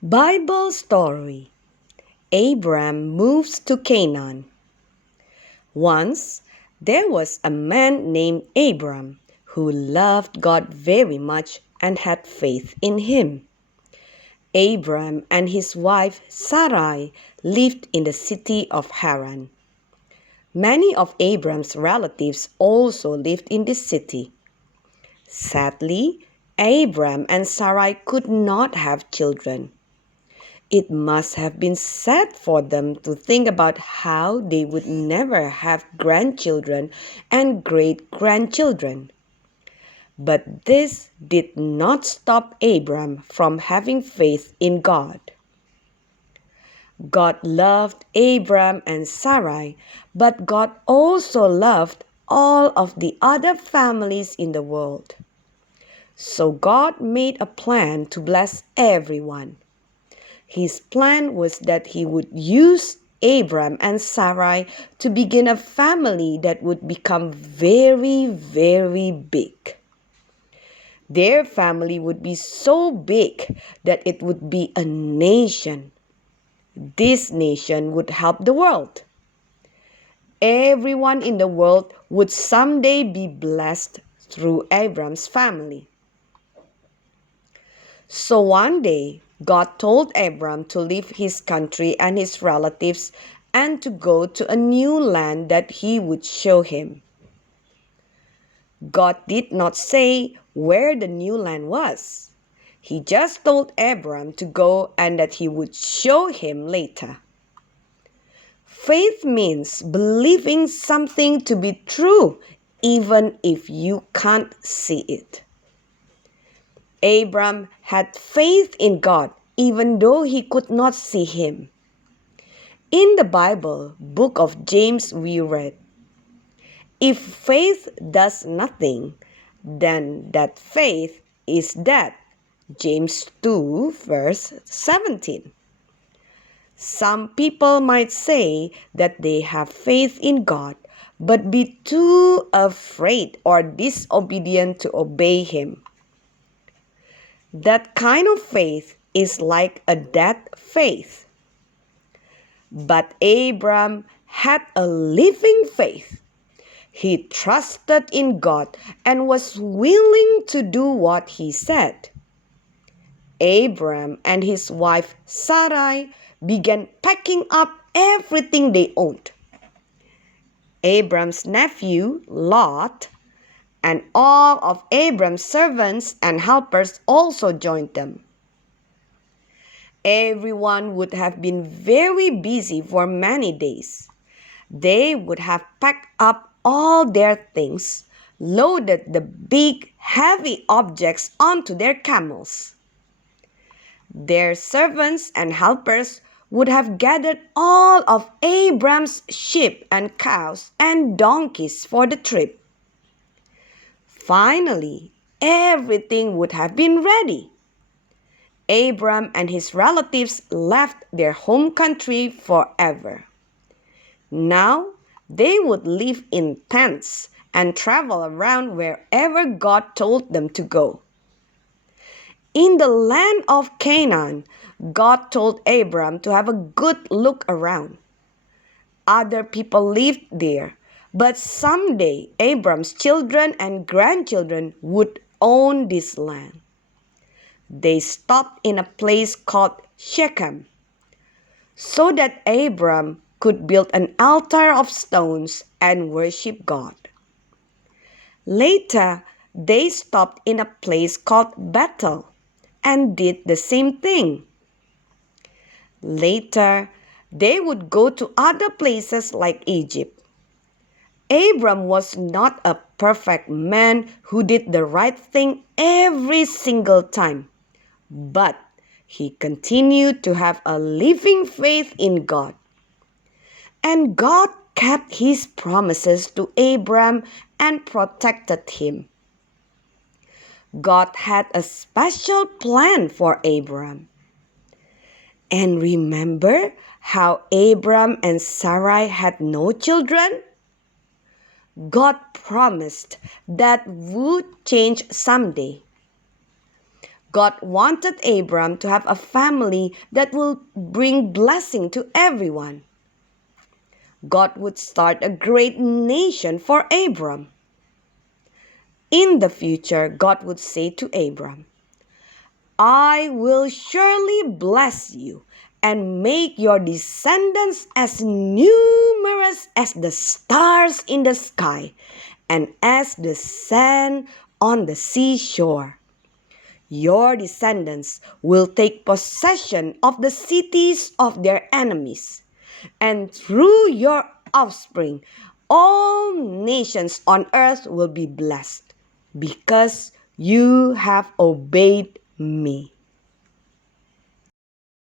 Bible story. Abram moves to Canaan. Once there was a man named Abram who loved God very much and had faith in him. Abram and his wife Sarai lived in the city of Haran. Many of Abram's relatives also lived in this city. Sadly, Abram and Sarai could not have children. It must have been sad for them to think about how they would never have grandchildren and great-grandchildren. But this did not stop Abram from having faith in God. God loved Abram and Sarai, but God also loved all of the other families in the world. So God made a plan to bless everyone. His plan was that he would use Abram and Sarai to begin a family that would become very, very big. Their family would be so big that it would be a nation. This nation would help the world. Everyone in the world would someday be blessed through Abram's family. So one day, God told Abram to leave his country and his relatives and to go to a new land that he would show him. God did not say where the new land was. He just told Abram to go and that he would show him later. Faith means believing something to be true even if you can't see it. Abram had faith in God even though he could not see him. In the Bible, book of James, we read, "If faith does nothing, then that faith is dead." James 2 verse 17. Some people might say that they have faith in God, but be too afraid or disobedient to obey Him. That kind of faith is like a dead faith. But Abram had a living faith. He trusted in God and was willing to do what He said. Abram and his wife Sarai began packing up everything they owned. Abram's nephew Lot and all of Abram's servants and helpers also joined them. Everyone would have been very busy for many days. They would have packed up all their things, loaded the big, heavy objects onto their camels. Their servants and helpers would have gathered all of Abram's sheep and cows and donkeys for the trip. Finally, everything would have been ready. Abram and his relatives left their home country forever. Now, they would live in tents and travel around wherever God told them to go. In the land of Canaan, God told Abram to have a good look around. Other people lived there, but someday Abram's children and grandchildren would own this land. They stopped in a place called Shechem, so that Abram could build an altar of stones and worship God. Later, they stopped in a place called Bethel and did the same thing. Later, they would go to other places like Egypt. Abram was not a perfect man who did the right thing every single time, but he continued to have a living faith in God. And God kept His promises to Abram and protected him. God had a special plan for Abram. And remember how Abram and Sarai had no children? God promised that would change someday. God wanted Abram to have a family that will bring blessing to everyone. God would start a great nation for Abram. In the future, God would say to Abram, I will surely bless you and make your descendants as numerous as the stars in the sky and as the sand on the seashore. Your descendants will take possession of the cities of their enemies, and through your offspring, all nations on earth will be blessed because you have obeyed me.